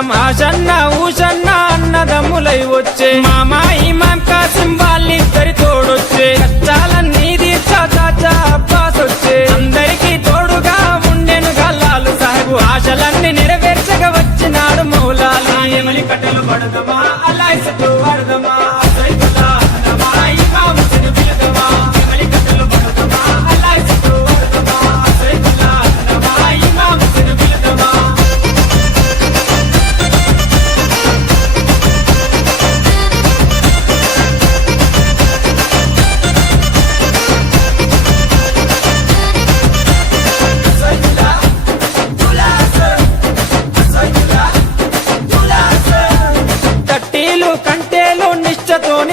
మొత్తం ఆషన్న ఊషన్న అన్నదమ్ములై వచ్చే మామా ఇమాం కాసిం వాళ్ళిద్దరి తోడొచ్చే కష్టాలన్నీ తీర్చా చాచా అబ్బాస్ వచ్చే అందరికీ తోడుగా ఉండెను గల్లాలు సాహెబు ఆశలన్నీ నెరవేర్చగా వచ్చినాడు మౌలాలి ఎమలి కట్టెలు పడదమా అల్లాయిసతో వాడదమా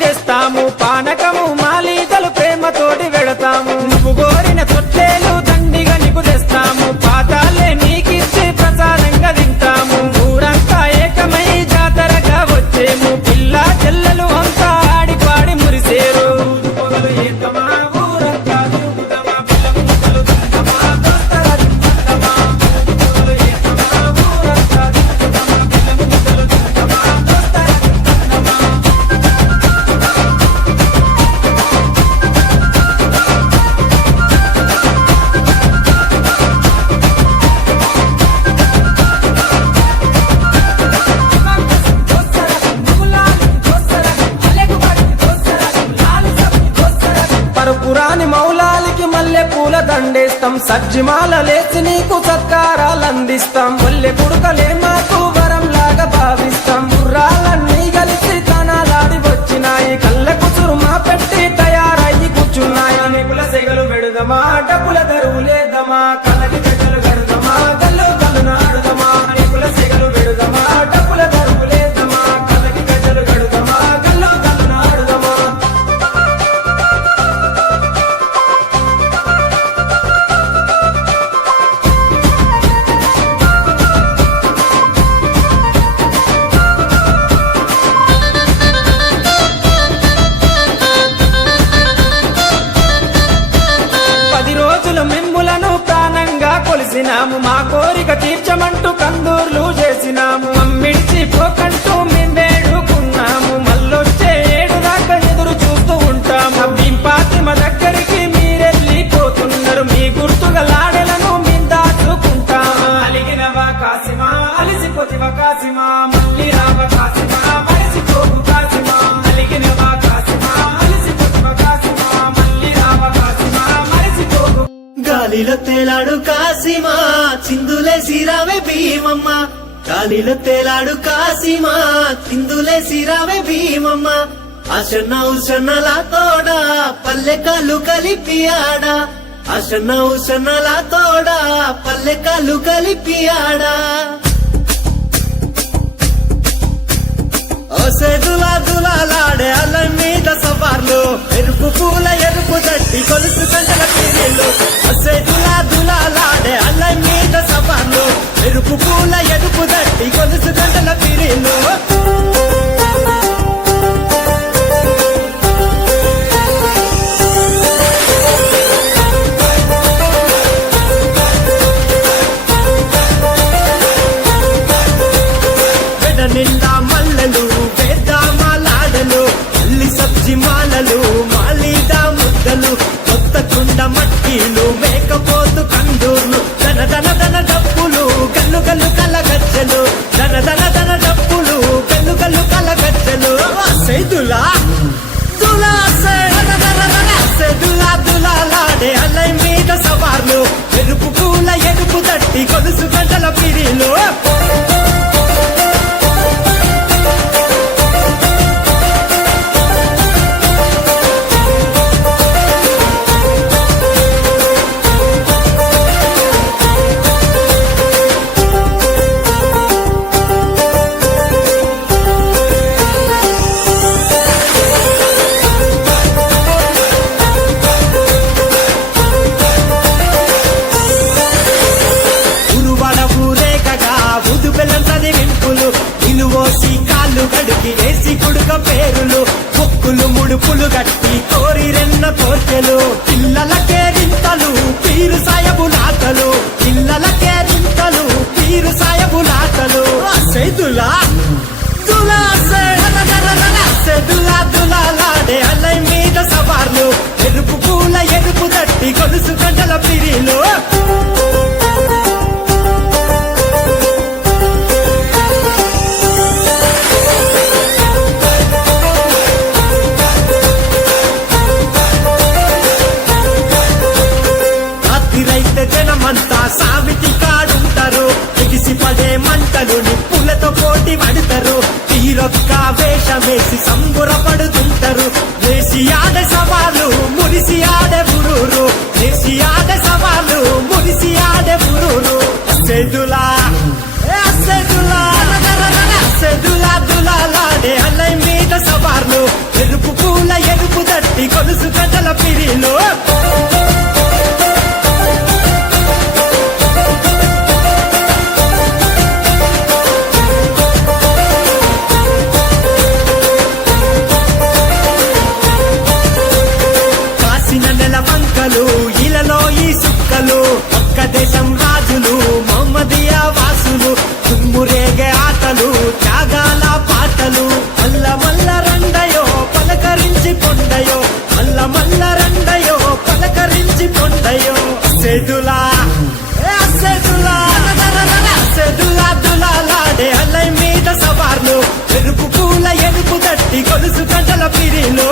తెస్తాము పానకము మాలీతలు ప్రేమతోటి వెడతాము నువ్వు కోరిన తొట్టేలు దండిగా నీకు తెస్తాము పాతాలే నీకిచ్చి ప్రసాదంగా తింటాము ఊరంతా ఏకమై జాతరగా వచ్చేము పిల్ల చెల్లెలు అంతా ఆడి పాడి మురిసేరు పొగలు ఏకమా ఊరంతా తిరుగుదమా పిల్ల ముద్దలు తింటమా దోస్తరా తింటమా పొగలు ఏకమా ఊరంతా తిరుగుదమా పిల్ల ముద్దలు తింటమా దోస్తరా తింటమా పురాని మౌలాలికి మల్లె పూల దండేస్తాం సజ్జిమాల లేచి నీకు సత్కారాలు అందిస్తాం మల్లె పుడకలే మాకు వరం లాగా భావిస్తాం గుర్రాలన్నీ కలిసి తనాలాడి వచ్చినాయి కళ్ళకు చురుమా పెట్టి తయారయ్యి కూర్చున్నాయి నిపుల సెగలు పెడుదమా డబ్బుల దరువు లేదమా కళ్ళకి గడ్డలు గడుదమా గల్లు కళ్ళు నాడుదమా నిపుల సెగలు పెడుదమా డబ్బుల దరువు లేదమా కళ్ళకి గడ్డలు గడుదమా గల్లు కళ్ళు నాడుదమా మిమ్ములను ప్రాణంగా కొలిసినాము మా కోరిక తీర్చమంటూ కందూర్లు చేసినాము మమ్మిడిచి పోకంటూ మేము వేడుకున్నాము మళ్ళొచ్చే ఏడు దాకా ఎదురు చూస్తూ ఉంటాము భీంపాతిమ దగ్గరికి మీరెళ్ళిపోతున్నారు మీ గుర్తుగా లాడెలను మేము దాచుకుంటాము అలిగినవా కాసిమా అలిసిపోతివా కాసిమా మళ్ళీ రావ కాసిమా మరిసిపోకు కాసిమా అలిగినవా కాసిమా అలిసిపోతివా కాసిమా మళ్ళీ రావ కాసిమా మరిసిపోకు గాలిలో తేలాడు కాసిమా చిందులేసి రావే భీమమ్మ గాలిలో తేలాడు కాసిమా చిందులేసి రావే భీమమ్మ అసన్న ఉసన్నలా తోడా పల్లె కాళ్ళు కలిపి ఆడా అసన్న ఉసన్నలా తోడా పల్లె కాళ్ళు కలిపి ఆడా దులా దులాలాడే అల్ల మీద సవార్లు ఎరుపు పూల ఎరుపు దట్టి కొలుసు గంటల పీరియలు దులా దులాలాడే అల్ల మీద సవార్లు ఎరుపు పూల ఎరుపు దట్టి కొలుసు గంటల పీరియలు నిండా మల్లెలు వేద్దామాలాడలు అల్లి సబ్జి మాలలు మాలీదా ముద్దలు కొత్త కుండ మట్టిలు మేకపోతు కందూర్లు దన దన దన డప్పులు గల్లు గల్లు కలగచ్చలు దన దన దన డప్పులు గల్లు గల్లు కలగచ్చలు సేదులా దులా సేదులా దులాలాడే అల్లై మీద సవార్లు ఎరుపు పూల ఎరుపు తట్టి కొలుసు గంటల పిరిలు గడికి వేసి కుడుక పేరులు పొక్కులు ముడుపులు గట్టి కోరి రెన్న కోర్కెలు పిల్లలకే రింతలు పీరు సాయబులాటలు పిల్లలకే రింతలు పీరు సాయబులాటలు దులా దులా దులా దులాలాడే అలై మీద సవార్లు ఎరుపు పూల ఎరుపు దట్టి గొలుసు గంటల పిరిలో రాత్రిరైతే జనమంతా సావిటి కాడుంటారు ఎగిసి పడే మంటలు నిప్పులతో పోటీ పడతారు తీరొక్క వేషమేసి సంబురపడుతుంటారు వేసి ఆడే సవాలు మురిసి ఆడే బురూరు వేసి ఆడే సవాలు మురిసి ఆడే బురూరు సెదులా సెదులా దులాలాడే అలై మీద సవార్లు ఎరుపు పూల ఎరుపు దట్టి గొలుసు గంటల పిరిలో వంకలు ఇలలో ఈ సుక్కలు ఒక్క దేశం రాజులు మహమ్మదియా వాసులు తుమ్మురేగే ఆటలు త్యాగాల పాటలు మల్ల మల్ల రండయో పలకరించి పొండయో మల్ల మల్ల రండయో పలకరించి పొండయో సెదులా సెదులా దులాలాడే అలై మీద సవార్లు ఎరుపు పూల ఎరుపు దట్టి గొలుసు గంటల పిరిలో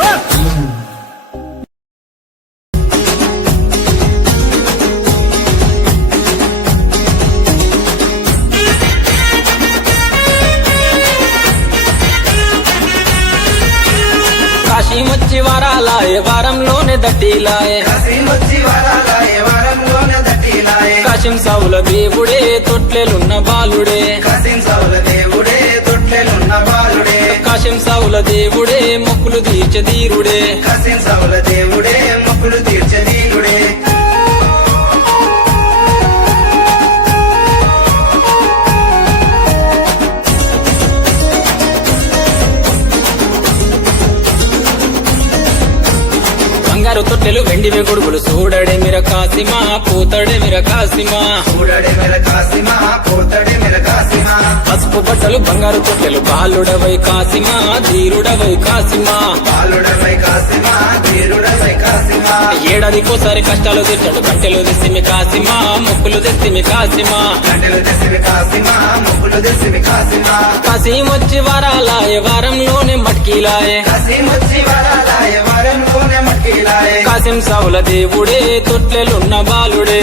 కాశీమొచ్చి వరాలాయే వారంలోనే దట్టిలాయే కాశీం సావుల దేవుడే తొట్లెలున్న బాలుడే కాశీం సావుల దేవుడే మొక్కులు తీర్చదీరుడే బంగారు తొట్టెలు వెండివి గొడుగులు చూడడే మిర కాసిమా పోతడే మిర కాసిమా పసుపు బట్టలు బంగారు తొట్టెలు బాలుడవై కాసిమా ధీరుడవై కాసిమా ఏడాదికోసారి కష్టాలు తెచ్చాడు కంటెలు తెస్తిమి కాసిమా మొక్కులు తెస్తిమి కాసిమా కాశీమొచ్చి వరాలాయే వారంలోనే మట్కీలాయే కాసిం సావుల దేవుడే తొట్లెలున్న బాలుడే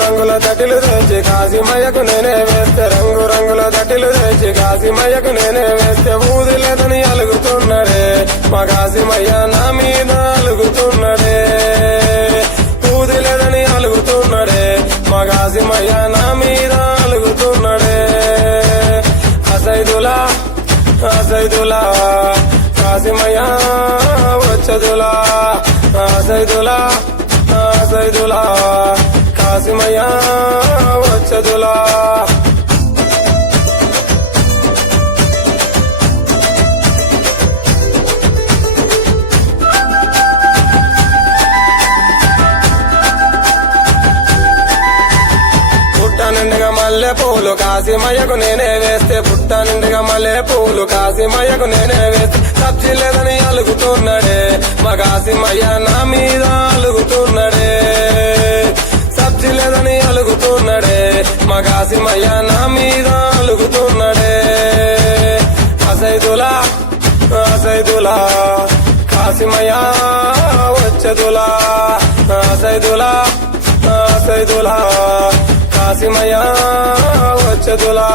రంగుల దటిలు తెచ్చి కాశీమయ్యకు నేనే వేస్తే రంగుల దటిలు తెచ్చి కాశీమయ్యకు నేనే వేస్తే ఊది లేదని అలుగుతున్నడే మా కాశీమయ్య నా మీద అలుగుతున్నడే ఊది లేదని అలుగుతున్నడే మా కాశీమయ్య నా మీద అలుగుతున్నడే అసైదులా కాశీమయ్య వచ్చదులా అసైదులా కాశీమయ్య వచ్చదులా పుట్ట నిండుగా మల్లె పూలు కాశీమయ్యకు నేనే వేస్తే పుట్ట నిండుగా మల్లె పూలు కాశీమయ్యకు నేనే వేస్తే సబ్జీ లేదని అలుగుతున్నడే మా కాశీమయ్య నా మీద అలుగుతున్నడే సబ్జీ లేదని అలుగుతున్నడే మా కాశీమయ్య నా మీద అలుగుతున్నడే అసైదులా కాశీమయ్య వచ్చదులా అసైదులా కాశీమయ్య వచ్చదులా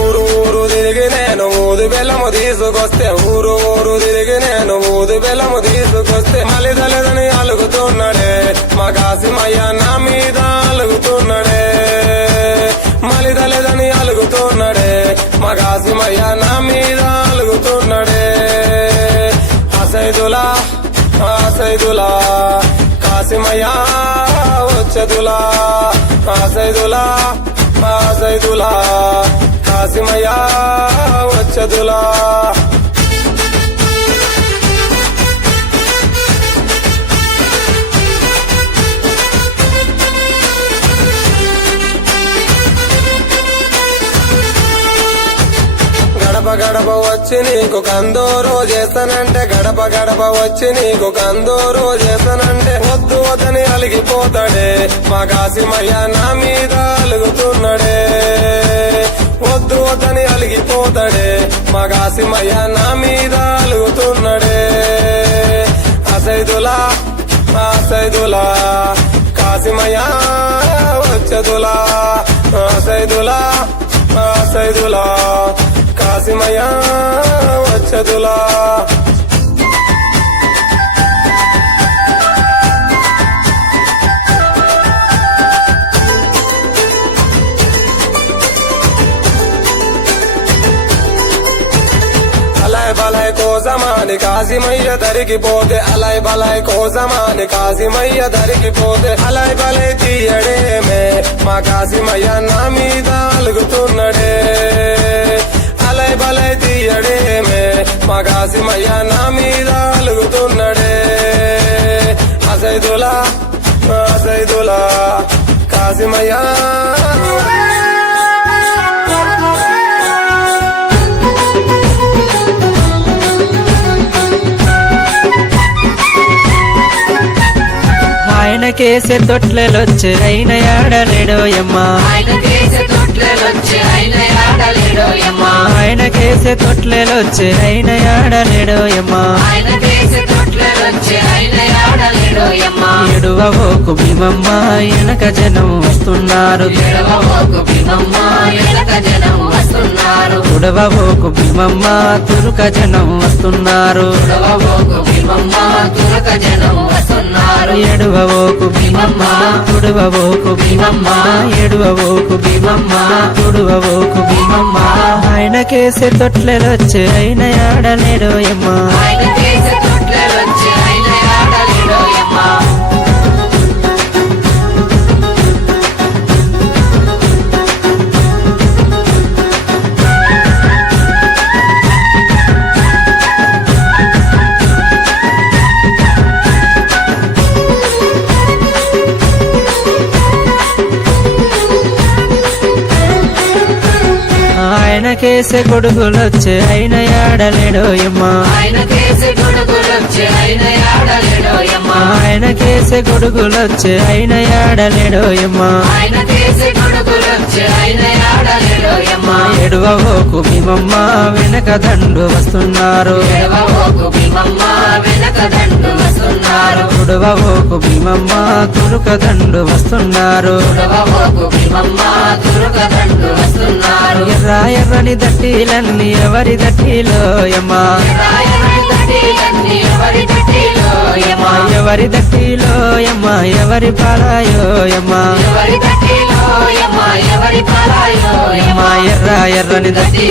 ఊరు తిరిగి నేను ఊదు బెల్లము తీసుకొస్తే ఊరు తిరిగి నేను ఊదు బెల్లము తీసుకొస్తే మలిదలేదని అలుగుతున్నడే మా కాశీమయ్య నా మీద అలుగుతున్నడే మలిదలేదని అలుగుతున్నడే మా మా కాసిమయ్య నా మీద అలుగుతున్నాడే అసైదులా ఆసైదులా కాసిమయ్య వచ్చదులా ఆసైదులా ఆసైదులా కాసిమయ్య వచ్చదులా గడప గడప వచ్చి నీకు కందోరు చేస్తానంటే గడప గడప వచ్చి నీకు కందోరు చేస్తానంటే వద్దు వద్దని అలిగిపోతాడే మా కాసిమయ్య నా మీద అలుగుతున్నాడే వద్దు వద్దని అలిగిపోతాడే మా కాసిమయ్య నా మీద అలుగుతున్నాడే అసైదులా ఆసైదులా కాసిమయ్య వచ్చదులా అసైదులా ఆసైదులా కాసిమయ్య వచ్చదులా అలై బలై కోసమాని కాసిమయ్య దరికిపోతే అలై బలై కోసమాని కాసిమయ్య దరికిపోతే అలై బలై తీయడేమే మా కాసిమయ్య నా మీద అలుగుతున్నాడే అలై బలై తీయడేమే మా కాసిమయ్య నా మీద అలుగుతున్నాడే అసైదులా అసైదులా కాసిమయ్య ఆయన కేసే తొట్లెలొచ్చే అయిన ఆడలేడోయమ్మా ఆయన కేసే తొట్లెలొచ్చే ఆయన ఆడలేడోయమ్మా ఆయన కేసే తొట్లెలొచ్చే అయిన ఆడలేడోయమ్మా ఆయన కేసే తొట్లెలొచ్చే ఆయన ఆడలేడోయమ్మా ఎడువబోకు భీమమ్మ వెనక జనం వస్తున్నారు ఎడవబోకు భీమమ్మ వెనక జనం వస్తున్నారు ఉడవబోకు భీమమ్మ తురుక జనం వస్తున్నారు ఎడవబోకు భీమమ్మ తురక జనం వస్తున్నారు ఎడువబోకు భీమమ్మ తుడవబోకు భీమమ్మ ఎడువబోకు భీమమ్మ తుడవబోకు భీమమ్మ ఆయన కేసే తొట్లెలొచ్చే అయిన ఆడలేడోయమ్మా ఆయన కేసే తొట్లెలొచ్చే ఆయన ఆడలేడోయమ్మా ఆయన కేసే కొడుకులొచ్చే అయిన ఆడలేడోయమ్మా ఆయన కేసే కొడుకులొచ్చే ఆయన ఆడలేడోయమ్మా ఆయన కేసే కొడుకులొచ్చే అయిన ఆడలేడోయమ్మా ఆయన కేసే కొడుకులొచ్చే ఆయన ఆడలేడోయమ్మా ఎడువబోకు భీమమ్మ వెనక దండు వస్తున్నారు ఎడవబోకు భీమమ్మ వెనక దండు వస్తున్నారు ఉడవబోకు భీమమ్మ తురుక దండు వస్తున్నారు ఎడవబోకు భీమమ్మ తురక దండు వస్తున్నారు ఎర్ర ఎర్రని దట్టిలన్నీ ఎవరి దట్టిలోయమ్మా రాయని తట్టిలన్నీ ఎవరి తట్టిలోయమ్మా ఎవరి దట్టిలోయమ్మా ఎవరి పాలాయోయమ్మా ఎవరి తట్టిలోయమ్మా ఎవరి పాలాయోయమ్మా ఎర్ర ఎర్రని దట్టి